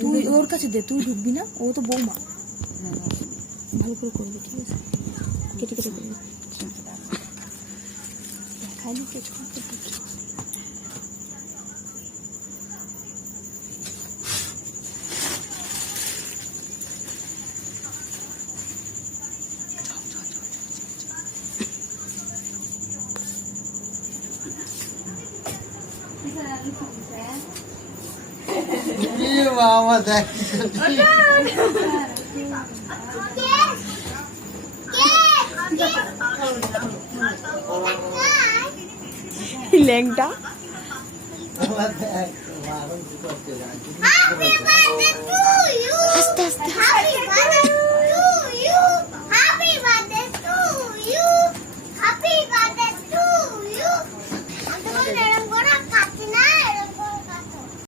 তুই ওর কাছে দে, তুই ঢুকবি না, ও তো বৌমা। ভালো করে করবি, ঠিক আছে? কেটে কেটে করবি। খাইলি কে ছোট বাবা দেখ ল্যাংটা। আস্তে আস্তে